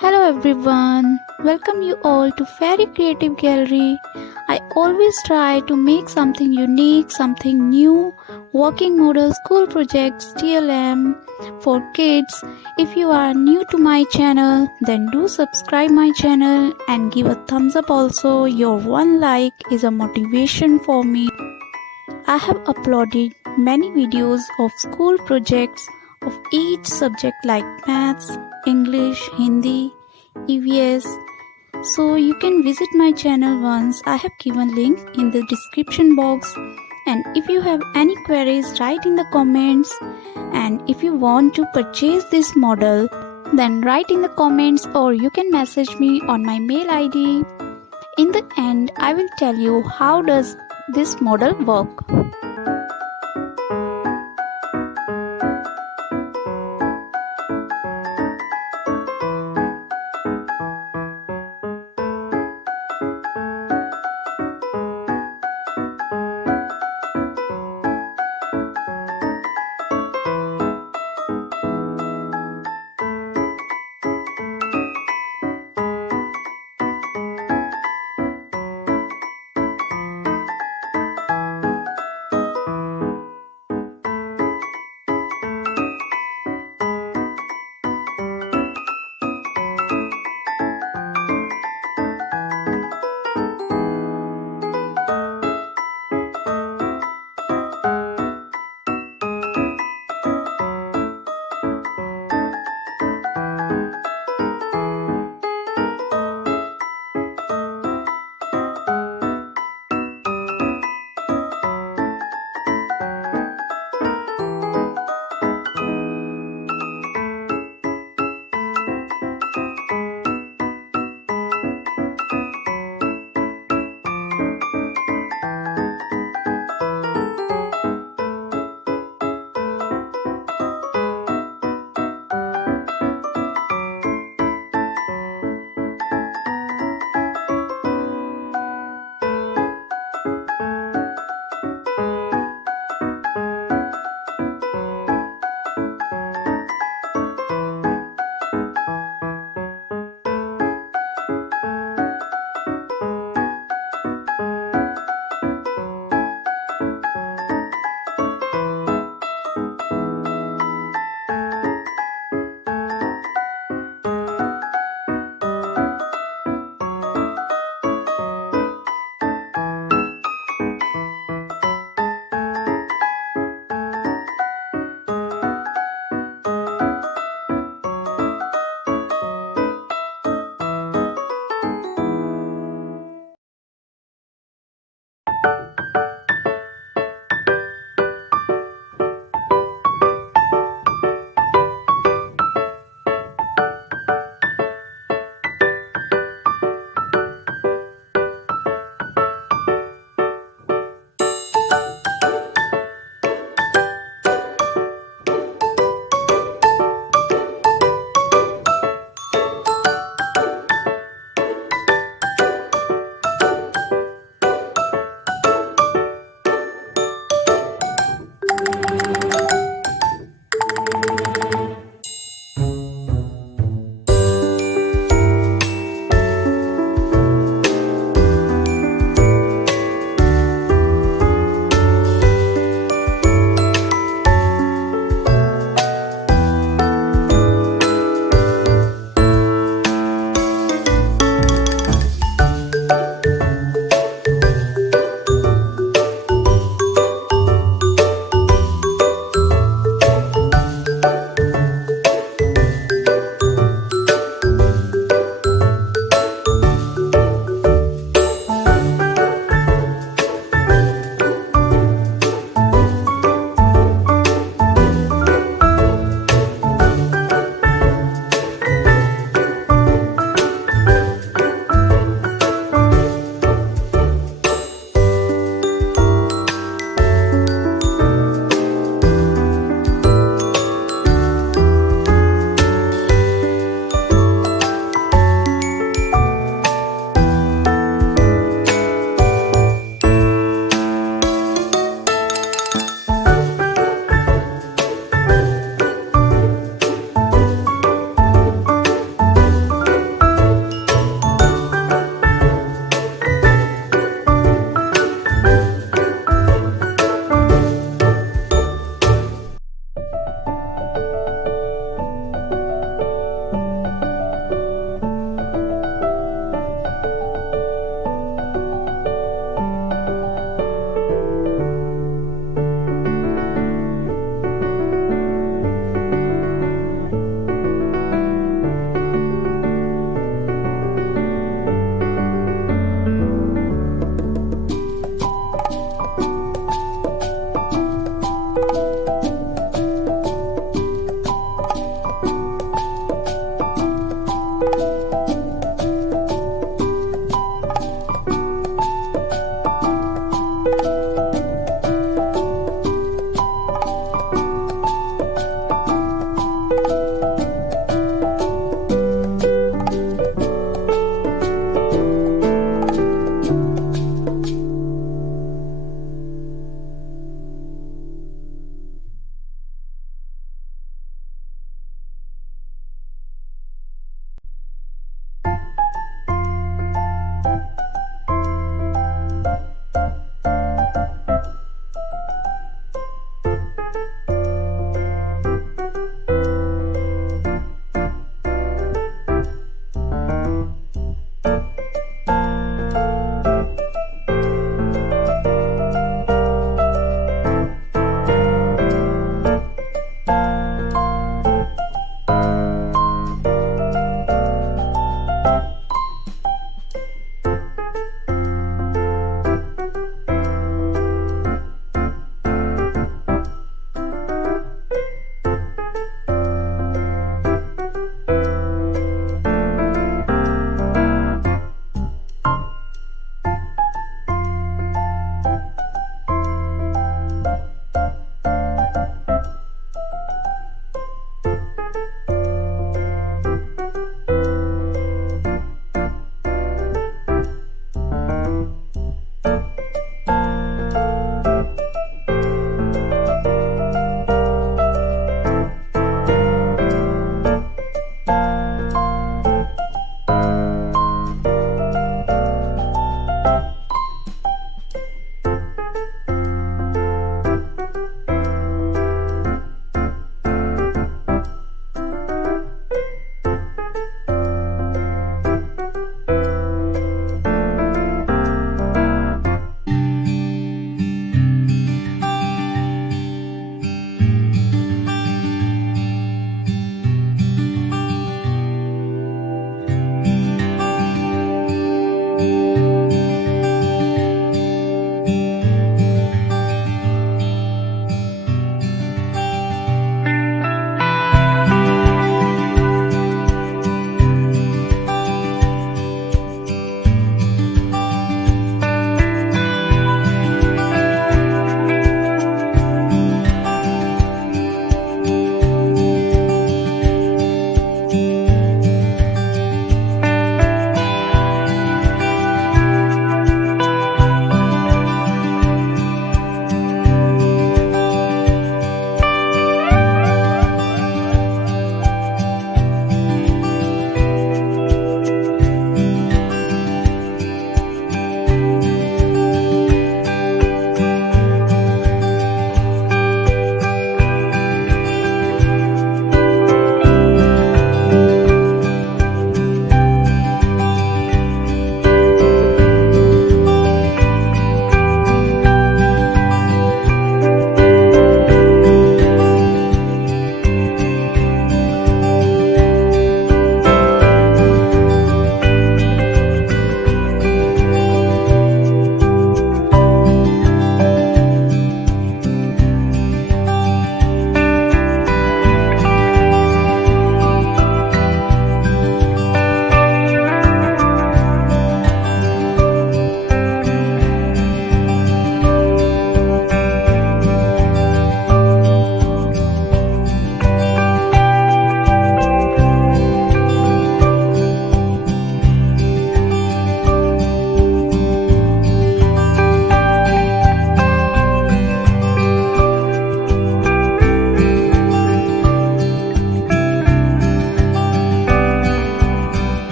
Hello everyone, welcome you all to Fairy Creative Gallery. I always try to make something unique, something new, working model school projects, TLM for kids. If you are new to my channel, then do subscribe my channel and give a thumbs up also. Your one like is a motivation for me. I have uploaded many videos of school projects of each subject like maths, English, Hindi, EVS. So you can visit my channel once. I have given link in the description box. And if you have any queries, write in the comments. And if you want to purchase this model, then write in the comments or you can message me on my mail ID. In the end, I will tell you how does this model work.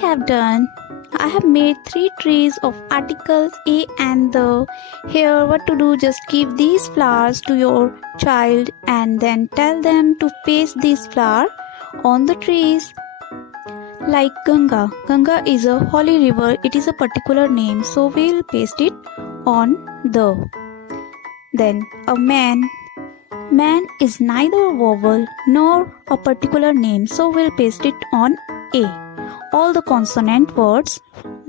have done, I have made 3 trees of articles A and the. Here what to do, just give these flowers to your child and then tell them to paste these flowers on the trees. Like Ganga. Ganga is a holy river, it is a particular name, so we'll paste it on the. Then a man. Man is neither a vowel nor a particular name, so we'll paste it on A. All the consonant words,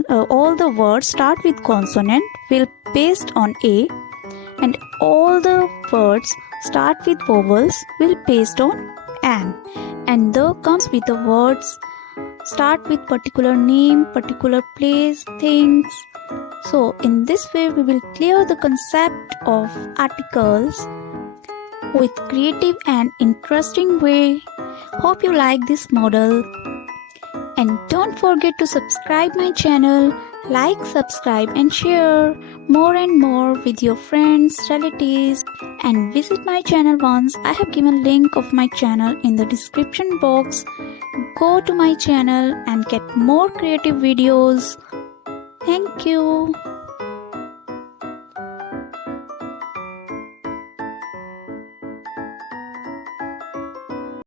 all the words start with consonant, we'll paste on A, and all the words start with vowels, we'll paste on an. And the comes with the words start with particular name, particular place, things. So in this way we will clear the concept of articles with creative and interesting way. Hope you like this model. And don't forget to subscribe my channel, like, subscribe and share more and more with your friends, relatives, and visit my channel once. I have given link of my channel in the description box. Go to my channel and get more creative videos. Thank you.